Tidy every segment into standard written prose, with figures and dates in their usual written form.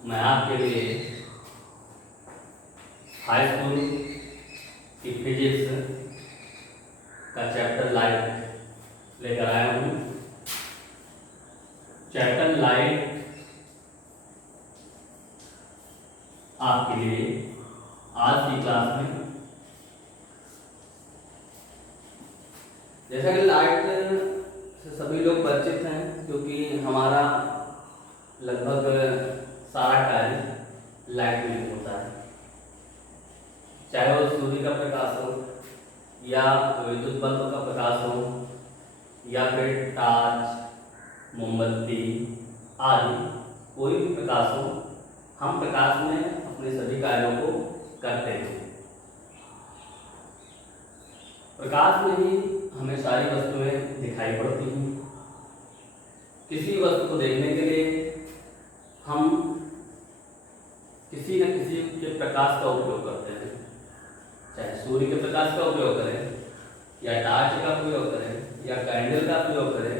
मैं आपके लिए हाई स्कूल की फिजिक्स का चैप्टर लाइट लेकर आया हूँ। चैप्टर लाइट आपके लिए आज की क्लास में, जैसा कि लाइट से सभी लोग परिचित हैं, क्योंकि हमारा लगभग सारा कार्य लाइट में होता है, चाहे वो सूर्य का प्रकाश हो या विद्युत बल्ब का प्रकाश हो या फिर टॉर्च, मोमबत्ती आदि कोई भी प्रकाश हो, हम प्रकाश में अपने सभी कार्यों को करते हैं। प्रकाश में ही हमें सारी वस्तुएं दिखाई पड़ती हैं। किसी वस्तु को देखने के लिए हम किसी न किसी के प्रकाश का उपयोग करते हैं, चाहे सूर्य के प्रकाश का उपयोग करें या टॉर्च का उपयोग करें या कैंडल का उपयोग करें।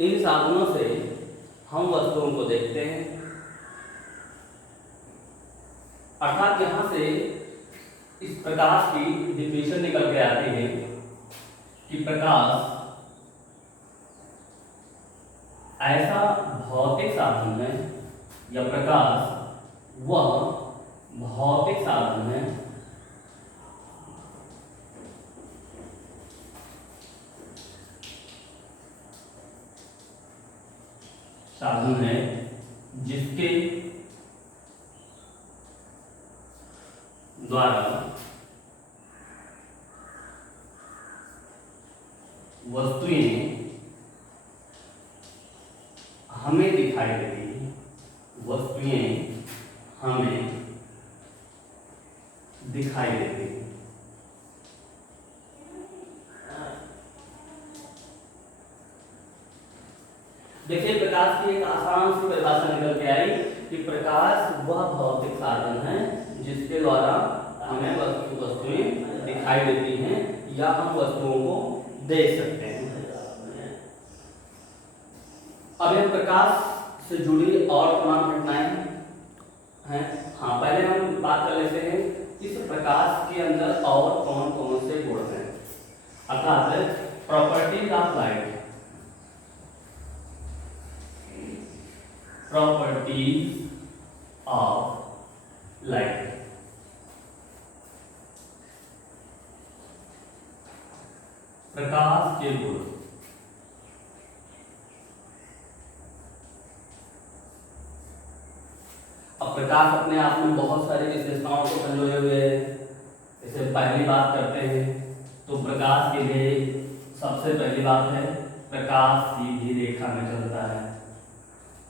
इन साधनों से हम वस्तुओं को देखते हैं। अर्थात यहाँ से इस प्रकाश की डिफिनेशन निकल के आती है कि प्रकाश ऐसा भौतिक साधन है या प्रकाश वह भौतिक साधन है जिसके द्वारा वस्तुएं हमें दिखाई देती हैं, वस्तुएं हमें दिखाई देती हैं। देखिए, प्रकाश की एक आसान सी परिभाषा निकल के आई कि प्रकाश वह भौतिक साधन है जिसके द्वारा हमें वस्तुएं दिखाई देती हैं या हम वस्तुओं को देख सकते हैं। अब यह प्रकाश से जुड़ी और तमाम घटनाएं हैं। हाँ, पहले हम बात कर लेते हैं इस प्रकाश के अंदर और कौन कौन से गुण हैं, अर्थात properties of light. Properties of light, प्रकाश के गुण। अब प्रकाश अपने आप में बहुत सारी विशेषताओं को संजोए हुए है। इसे पहली बात करते हैं तो प्रकाश के लिए सबसे पहली बात है प्रकाश सीधी रेखा में चलता है।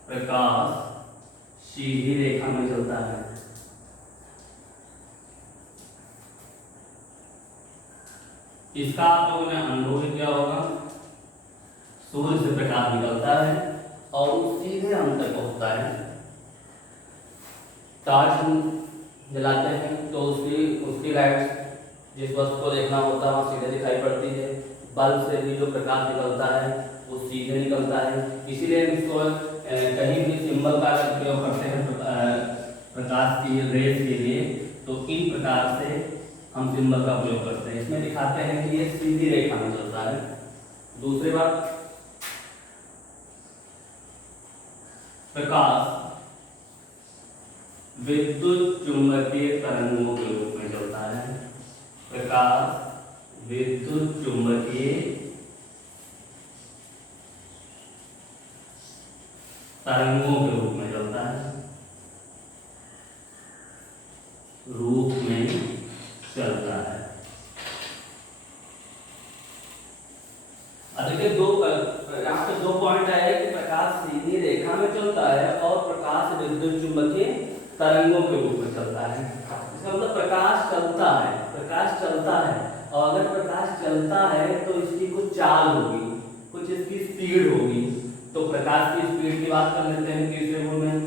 प्रकाश सीधी रेखा में चलता है। इसका आप लोगों ने अनुभव किया होगा। सूर्य से प्रकाश निकलता है और सीधे हम तक पहुंचता है। टॉर्च जलाते हैं तो उसकी लाइट जिस वस्तु को देखना होता है वहाँ सीधे दिखाई पड़ती है। बल्ब से भी जो प्रकाश निकलता है वो सीधे निकलता है। इसीलिए हम इसको कहीं भी सिंबल का उपयोग करते हैं प्रकाश की रेज के लिए, तो इन प्रकार से हम सिंबल का उपयोग करते हैं। इसमें दिखाते हैं कि ये सीधी रेखा में चलता है। दूसरी बात, प्रकाश विद्युत चुंबकीय तरंगों के रूप में चलता है। प्रकाश विद्युत चुंबकीय तरंगों के रूप में चलता है, रूप में चलता है। देखिए, यहाँ पे दो पॉइंट आए कि प्रकाश सीधी रेखा में चलता है और प्रकाश विद्युत चुंबकीय तरंगों के रूप में चलता है। इसका मतलब प्रकाश चलता है, प्रकाश चलता है। और अगर प्रकाश चलता है तो इसकी कुछ चाल होगी, कुछ इसकी स्पीड होगी। तो प्रकाश की स्पीड की बात कर लेते हैं तीसरे गुण में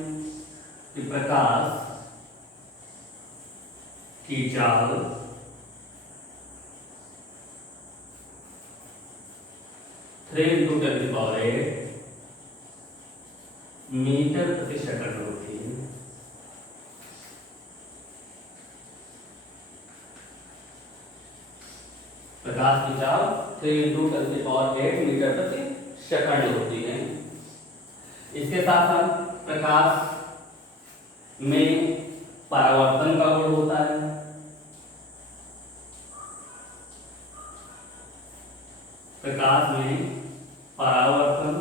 कि प्रकाश की चाल 3 × 10⁸ मीटर प्रति सेकंड होती है। प्रकाश की चाल 3 × 10⁸ मीटर प्रति सेकंड होती है। इसके साथ साथ प्रकाश में परावर्तन का गुण होता है। प्रकाश में परावर्तन,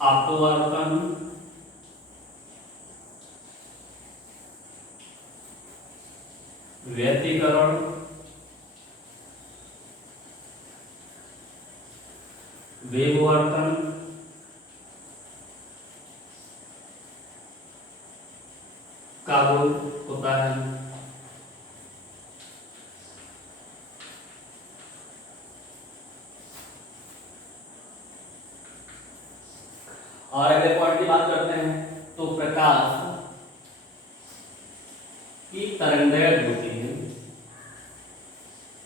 अपवर्तन, व्यतिकरण, वेगवर्तन, का गुण होता है। और अगले पॉइंट की बात करते हैं तो प्रकाश की तरंगदैर्घ्य होती है।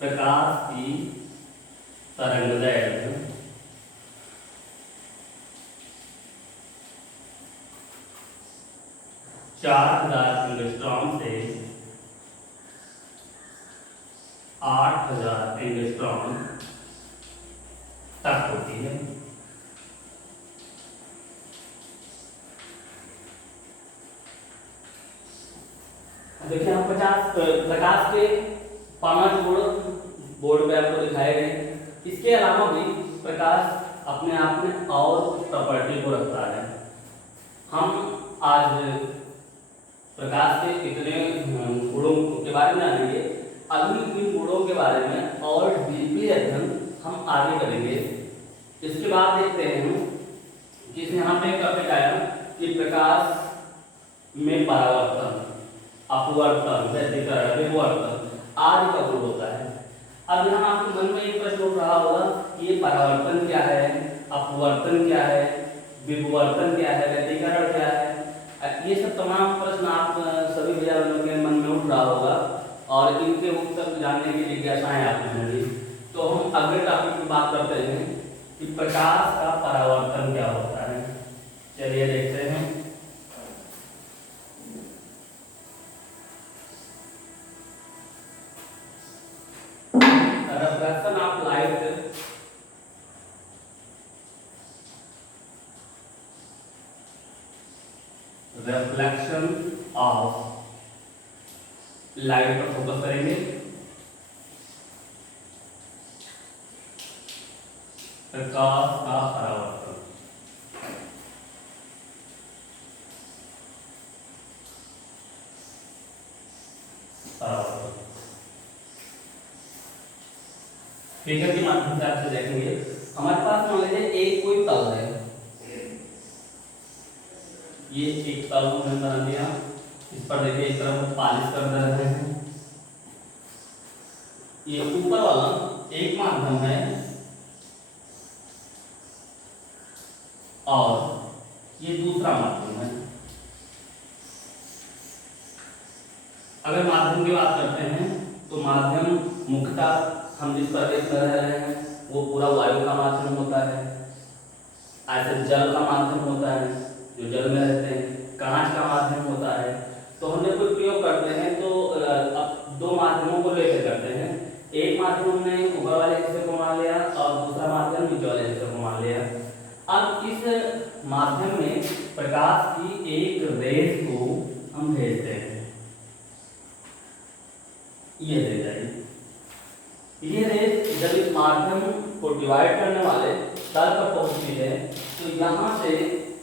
प्रकाश की तरंगदैर्घ्य 4000 एंगस्ट्रॉम से 8000 एंगस्ट्रॉम तक होती है। देखिए हम 50 प्रकाश के 5 गुण बोर्ड पे आपको दिखाए गए। इसके अलावा भी प्रकाश अपने आप में और प्रॉपर्टी को रखता है। हम आज प्रकाश के कितने गुणों के बारे में जानेंगे। अगली इन गुणों के बारे में और डीपली अध्ययन हम आगे करेंगे। इसके बाद देखते हैं कि यहाँ पे टॉपिक आया कि प्रकाश में परावर्तन, अपवर्तन, व्यतिकरण, विवर्तन आदि का गुण होता है। अब यहाँ आपके मन में एक प्रश्न उठ रहा होगा कि ये परावर्तन क्या है, अपवर्तन क्या है, विवर्तन क्या है, व्यतिकरण क्या है। ये सब तमाम प्रश्न आप सभी विद्यार्थियों के मन में उठ रहा होगा और इनके उत्तर जानने की जिज्ञासाएं आपने होंगी। तो हम अगले टॉपिक की बात करते हैं कि प्रकाश का परावर्तन क्या होता है। चलिए देखते हैं। Reflection of light, reflection of light पर फोकस करेंगे। प्रकाश का परावर्तन, फिगर के माध्यम से आपसे देखेंगे। हमारे पास मान लीजिए एक कोई तल है, ये एक तल हमने बना दिया। इस पर देखिए एक तरफ पालिश कर रहे हैं। ये ऊपर वाला एक माध्यम है और ये दूसरा माध्यम है। अगर माध्यम की बात करते हैं तो माध्यम मुख्यतः हम जिस प्रदेश में रह रहे हैं वो पूरा वायु का माध्यम होता है। ऐसे जल का माध्यम होता है, जो जल में रहते हैं। कांच का माध्यम होता है। तो हम जब कोई प्रयोग करते हैं तो अब 2 माध्यमों को लेकर करते हैं। एक माध्यम हमने ऊपर वाले हिस्से को मान लिया और दूसरा माध्यम नीचे वाले हिस्से को मान लिया। अब इस माध्यम में प्रकाश की एक रेस को हम भेजते हैं। ये दे जाएगी। ये रेस जब इस माध्यम को डिवाइड करने वाले तल पर पहुंचती है तो यहाँ से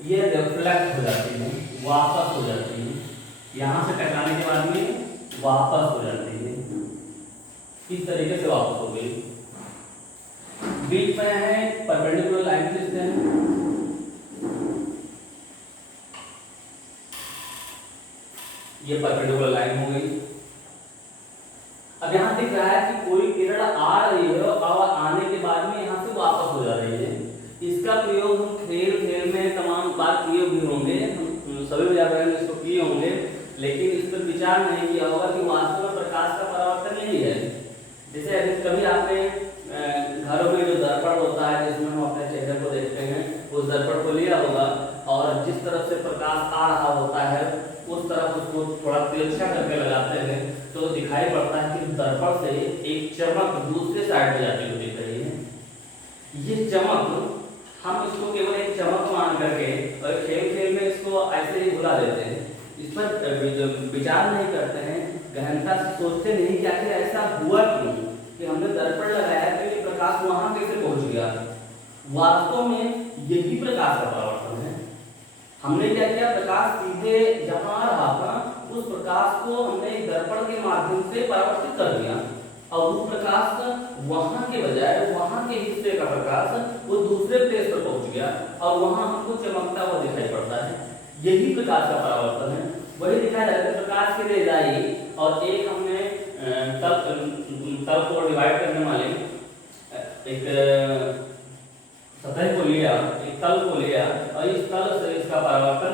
ये रिफ्लेक्ट हो जाती है, वापस हो जाती है। यहाँ से टकराने के बाद में वापस हो जाती है। इस तरीके से वापस हो गई। बीच में है परपेंडिकुलर लाइन खींचते हैं। ये परपेंडिकुलर लाइन हो गई। अब यहाँ दिख रहा है कि कोई किरण आ रही है और आने के बाद में यहाँ से वापस हो जा रही है। इसका प्रयोग हम खेल में तमाम बार किए भी होंगे, सभी विद्यार्थियों ने इसको किए होंगे, लेकिन इस पर विचार नहीं किया होगा कि वास्तव में प्रकाश का परावर्तन यही है। जैसे कभी आपने घरों में जो दर्पण होता है जिसमें हम को लिया होगा और जिस तरफ से प्रकाश आ रहा होता है उस तरफ उसको थोड़ा तिरछा करके लगाते हैं तो दिखाई पड़ता है कि दर्पण से एक चमक दूसरे साइड में जाती हुई दिख रही है। ये चमक हम इसको केवल एक चमक मान करके और खेल खेल में इसको ऐसे ही भुला देते हैं, इस पर विचार नहीं करते हैं, गहनता से सोचते नहीं कि आखिर ऐसा हुआ क्यों कि हमने दर्पण लगाया तो ये प्रकाश वहां कैसे पहुंच गया। वास्तव में यही प्रकाश का परावर्तन है। हमने क्या किया, प्रकाश सीधे जहां आ रहा था उस प्रकाश को हमने एक दर्पण के माध्यम से परावर्तित कर दिया और वो प्रकाश वहां के बजाय वहां के हिस्से का प्रकाश वो दूसरे प्लेस पर पहुंच गया और वहां हमको चमकता हुआ दिखाई पड़ता है। यही प्रकाश का परावर्तन है। वही दिखाया जाता है प्रकाश की रेज आई और एक हमने तल को डिवाइड करने वाले एक सतह को लिया, एक तल को लिया और इस तल से इसका परावर्तन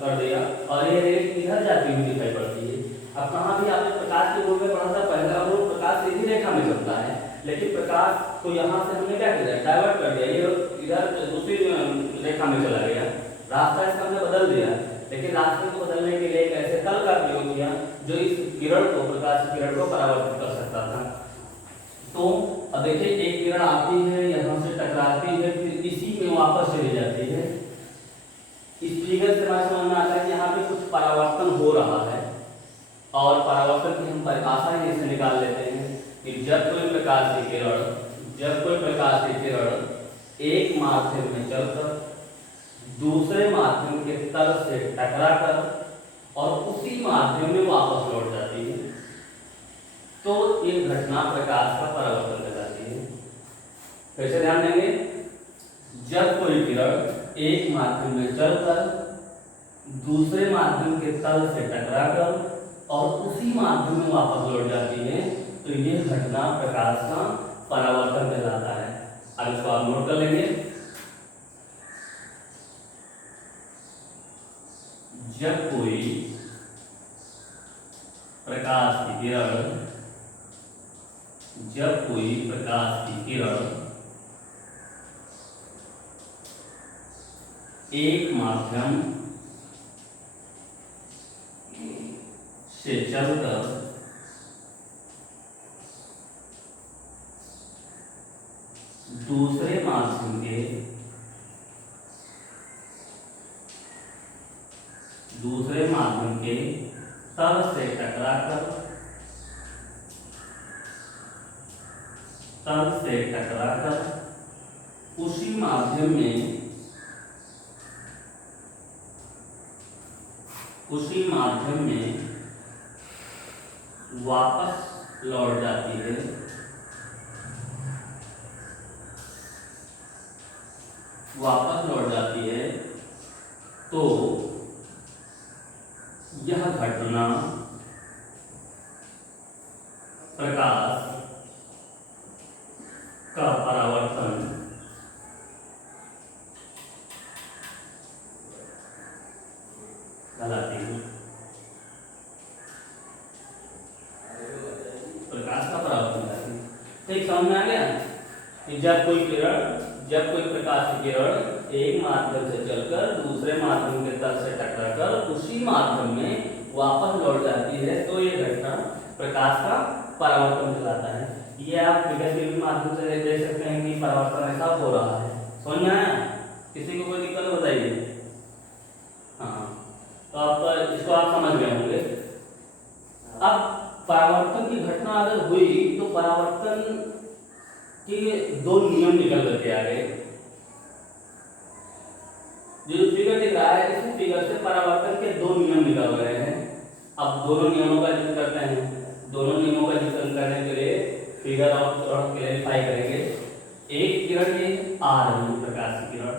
कर दिया और ये रेज इधर जाती हुई दिखाई पड़ती है। अब कहाँ भी आपने प्रकाश के रूप में पढ़ा था, पहला रूप प्रकाश सीधी रेखा में चलता है, लेकिन प्रकाश को यहाँ से हमने क्या किया, डाइवर्ट कर दिया, ये इधर दूसरी रेखा में चला गया, रास्ता इसका हमने बदल दिया। लेकिन रास्ते को बदलने के लिए एक ऐसे तल का प्रयोग किया जो इस किरण को, प्रकाश की किरण को परावर्तित कर सकता था। तो अब देखिए एक किरण आती है, यहाँ से टकराती है, फिर इसी में वापस चली जाती है। इस फिगर से हमें समझ में आता है कि यहाँ पे कुछ परावर्तन हो रहा है और परावर्तन की हम परिभाषा ही इसे निकाल लेते हैं कि जब कोई प्रकाश की किरण एक माध्यम में चलकर दूसरे माध्यम के तल से टकराकर और उसी माध्यम में वापस लौट जाती है तो ये घटना प्रकाश का परावर्तन कहलाती है। कैसे ध्यान देंगे, जब कोई किरण एक माध्यम में चलकर दूसरे माध्यम के तल से टकराकर और उसी माध्यम में वापस लौट जाती है तो ये घटना प्रकाश का परावर्तन कहलाता है। अब इसको आप नोट कर लेंगे। जब कोई प्रकाश की किरण एक माध्यम से चलकर दूसरे माध्यम के तल से टकराकर उसी माध्यम में वापस लौट जाती है तो यह घटना प्रकाश का परावर्तन कहलाती है। प्रकाश का परावर्तन कहलाती है। ठीक समझ में आ गया कि जब कोई प्रकाश की किरण एक माध्यम से चलकर दूसरे माध्यम के तल से टकराकर उसी माध्यम में वापस लौट जाती है तो ये घटना प्रकाश का परावर्तन कहलाता है। ये आप फिगर के माध्यम से देख सकते हैं कि परावर्तन ऐसा हो रहा है। समझ में आया? किसी को कोई दिक्कत बताइए? हाँ, तो आप इसको आप समझ गए होंगे। अब परावर्तन की घटना अगर हुई तो परावर्तन के दो नियम निकल करके आ गए। जो फिगर दिख रहा है इस फिगर से परावर्तन के दो नियम निकल रहे हैं। अब दोनों नियमों का जिक्र करते हैं। दोनों नियमों का जिक्र करने के लिए फिगर और क्लैरिफाई करेंगे। एक किरण ये आ रही है, प्रकाश की किरण,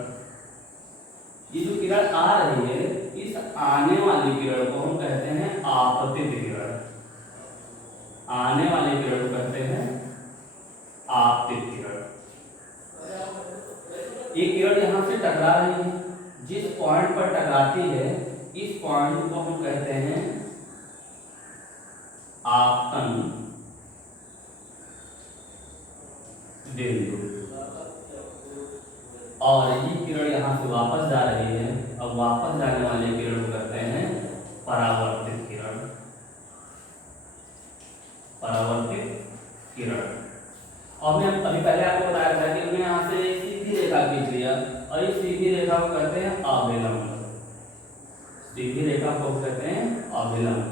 ये जो किरण आ रही है इस आने वाली किरण को हम कहते हैं आपतित किरण। आने वाली किरण को कहते हैं आपतित किरण। ये किरण यहां से टकरा रही है, जिस पॉइंट पर टकराती है इस पॉइंट को हम कहते हैं आपतन बिंदु। और ये किरण यहाँ से वापस जा रही है। अब वापस जाने वाले किरण को कहते हैं परावर्तित किरण। परावर्तित किरण। और मैं अभी पहले आपको बताया था कि हमने यहाँ से एक सीधी रेखा खींच लिया और इस सीधी रेखा को कहते हैं अभिलंब। सीधी रेखा को कहते हैं अभिलंब।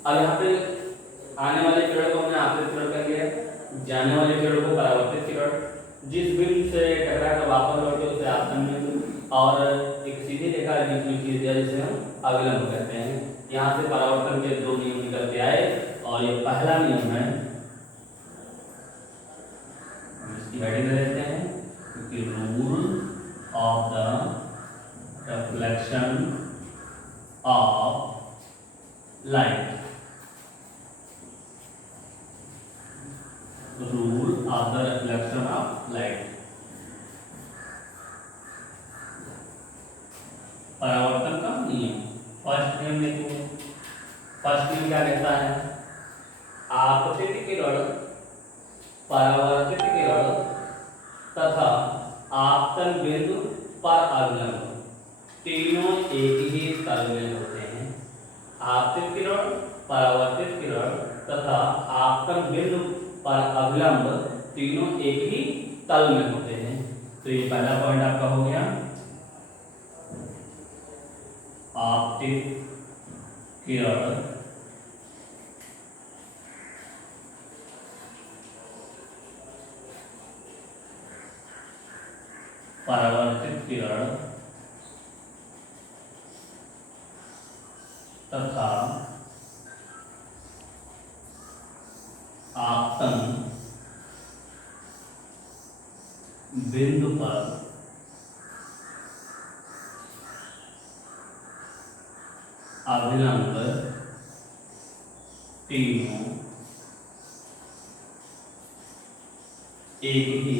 अब यहाँ पे आने वाले किरण को हमने आपतित किरण कर लिया, जाने वाले किरण को परावर्तित किरण। जिस बिंदु से टकरा कर वापस लौटे उसे आपतन बिंदु, और एक सीधी रेखा बीच में खींच दिया जिसे हम अभिलंब कहते हैं। यहाँ से परावर्तन के दो नियम निकल के आए और ये पहला नियम है, हम इसकी हेडिंग दे देते हैं क्योंकि rule of the reflection of light. Rule of the reflection of light. परावर्तन का नियम। फर्स्ट नियम देखिए, फर्स्ट नियम क्या कहता है? आपतित किरण, परावर्तित किरण तथा आपतन बिंदु पर अभिलंब तीनों एक ही तल में होते हैं। आपतित किरण, परावर्तित किरण तथा आपतन बिंदु पर अभिलंब तीनों एक ही तल में होते हैं। तो ये पहला पॉइंट आपका हो गया। आपतित किरण, परावर्तित किरण तथा आपतन बिंदु पर अभिलंब तीनों एक ही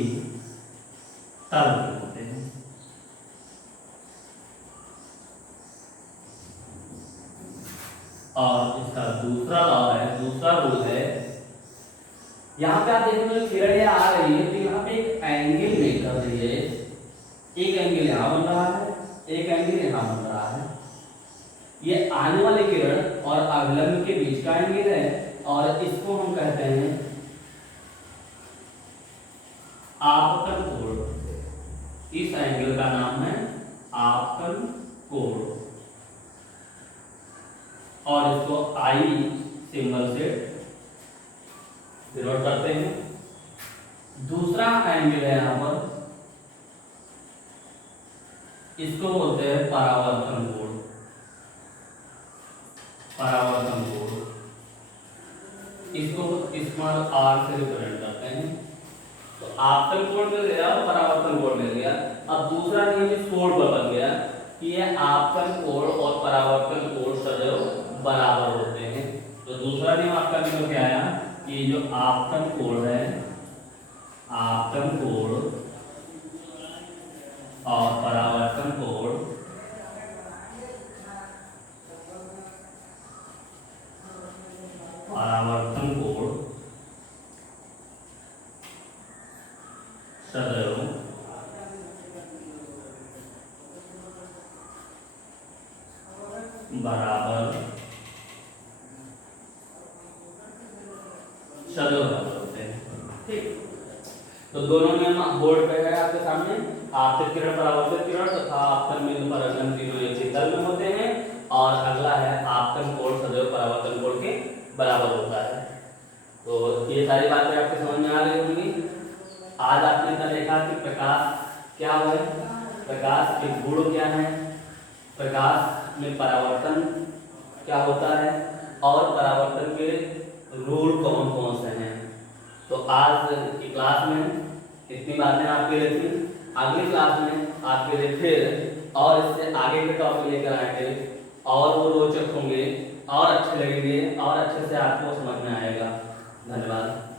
तल में होते हैं। और इसका दूसरा लॉ है, दूसरा रूल है, यहाँ पे आप देखिए किरण आ रही है तो यहाँ पे एक एंगल मेक कर रही है। एक एंगल यहाँ बन रहा है, एक एंगल यहाँ बन रहा है। ये आने वाले किरण और अभिलंब के बीच का एंगल है और इसको हम कहते हैं आपतन कोण। इस एंगल का नाम है आपतन कोण और इसको आई सिंबल से डिनोट करते हैं। दूसरा एंगल है यहाँ पर, इसको बोलते हैं परावर्तन कोण। परावर्तन कोण, इसको स्मॉल आर से रिप्रेजेंट करते हैं। तो आपतन कोण मिल गया और परावर्तन कोण मिल गया। अब दूसरा नियम इस कोण पर बन गया कि ये आपतन कोण और परावर्तन कोण सदैव बराबर होते हैं। तो दूसरा नियम आपका निकल के आया कि जो आपतन कोण है, आपतन कोण और परावर्तन कोण सदैव बराबर होते हैं। ठीक, तो दोनों नियम बोर्ड पे है आपके सामने। आपतित किरण, परावर्तित किरण तथा आपतन बिंदु पर अभिलंब तीनों एक ही तल में होते हैं। और अगला है आपतन कोण सदैव परावर्तन कोण के बराबर होता है। तो ये सारी बातें आपके समझ में आ गई होंगी। आज आपने इतना देखा कि प्रकाश क्या है, प्रकाश के गुण क्या है, प्रकाश में परावर्तन क्या होता है और परावर्तन के रूल कौन कौन से हैं। तो आज की क्लास में इतनी बातें आपके लिए थी। अगली क्लास में आपके लिए फिर और इससे आगे के टॉपिक लेकर आएंगे और वो रोचक होंगे और अच्छे लगेंगे और अच्छे से आपको समझ में आएगा। धन्यवाद।